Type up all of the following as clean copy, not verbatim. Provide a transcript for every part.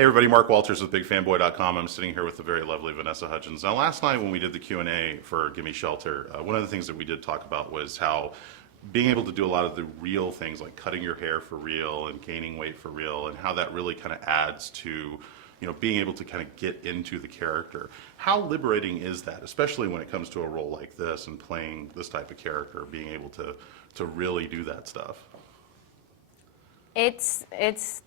Hey everybody, Mark Walters with BigFanboy.com. I'm sitting here with the very lovely Vanessa Hudgens. Now last night when we did the Q&A for Gimme Shelter, one of the things that we did talk about was how being able to do a lot of the real things like cutting your hair for real and gaining weight for real, and how that really kind of adds to being able to kind of get into the character. How liberating is that, especially when it comes to a role like this and playing this type of character, being able to really do that stuff? It's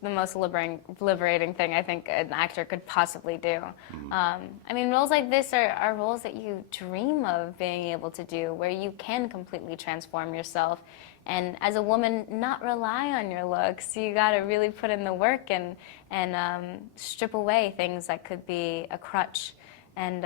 the most liberating thing I think an actor could possibly do. I mean, roles like this are roles that you dream of being able to do, where you can completely transform yourself. And as a woman, not rely on your looks. You got to really put in the work and strip away things that could be a crutch. And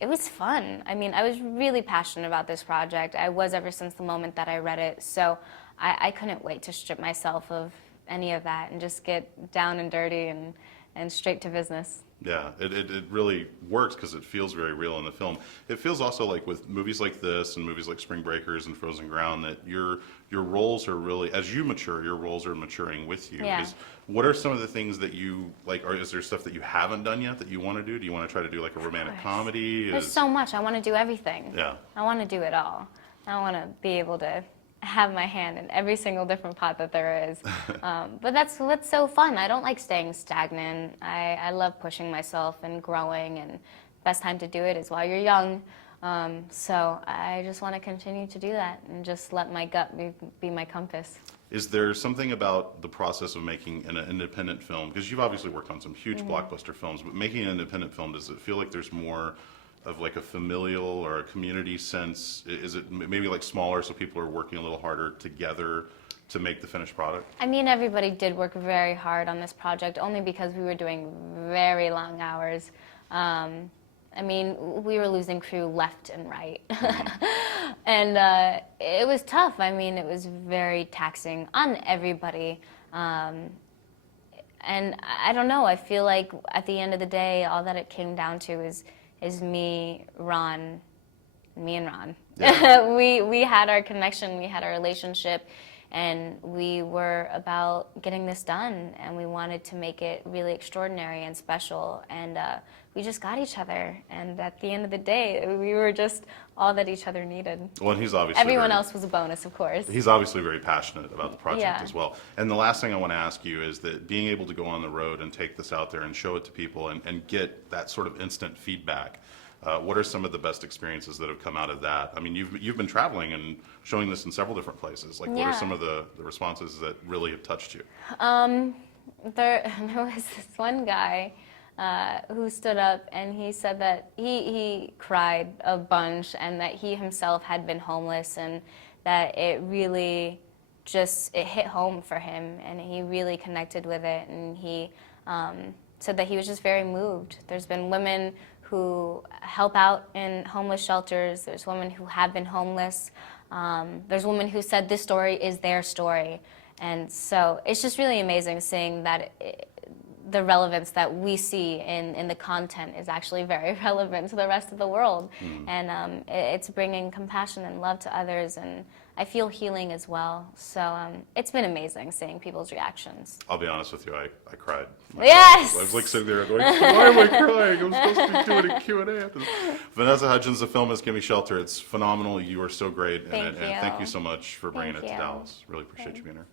it was fun. I mean, I was really passionate about this project. I was ever since the moment that I read it. So I couldn't wait to strip myself of any of that and just get down and dirty and straight to business. Yeah, it really works because it feels very real in the film. It feels also like with movies like this and movies like Spring Breakers and Frozen Ground that your roles are really, as you mature, your roles are maturing with you. Yeah. What are some of the things that you like, or is there stuff that you haven't done yet that you want to do? Do you want to try to do like a romantic comedy? There's so much. I want to do everything. Yeah. I want to do it all. I want to be able to have my hand in every single different pot that there is. But that's what's so fun. I don't like staying stagnant. I love pushing myself and growing, and best time to do it is while you're young. So I just want to continue to do that and just let my gut be my compass. Is there something about the process of making an independent film, because you've obviously worked on some huge blockbuster films, but making an independent film, does it feel like there's more of like a familial or a community sense? Is it maybe like smaller so people are working a little harder together to make the finished product? I mean, everybody did work very hard on this project only because we were doing very long hours. I mean, we were losing crew left and right. And it was tough. I mean, it was very taxing on everybody. And I don't know, I feel like at the end of the day, all that it came down to is me and Ron. Yeah. We had our connection, we had our relationship, and we were about getting this done, and we wanted to make it really extraordinary and special, and we just got each other, and at the end of the day, we were just all that each other needed. Well, and he's obviously everyone else was a bonus, of course. He's obviously very passionate about the project Yeah. as well. And the last thing I want to ask you is that being able to go on the road and take this out there and show it to people and get that sort of instant feedback. What are some of the best experiences that have come out of that? I mean, you've been traveling and showing this in several different places. Like, what are some of the responses that really have touched you? There was this one guy who stood up and he said that he cried a bunch and that he himself had been homeless and that it really it hit home for him and he really connected with it, and he said that he was just very moved. There's been women who help out in homeless shelters. There's women who have been homeless. There's women who said this story is their story. And so it's just really amazing seeing that the relevance that we see in the content is actually very relevant to the rest of the world. And it's bringing compassion and love to others, and I feel healing as well. So it's been amazing seeing people's reactions. I'll be honest with you, I cried myself. Yes! I was like sitting there going, why am I crying? I'm supposed to be doing a Q&A after this. Vanessa Hudgens, the film is Gimme Shelter. It's phenomenal. You are so great. Thank you. And thank you so much for bringing Thank it to you. Dallas. Really appreciate you being here.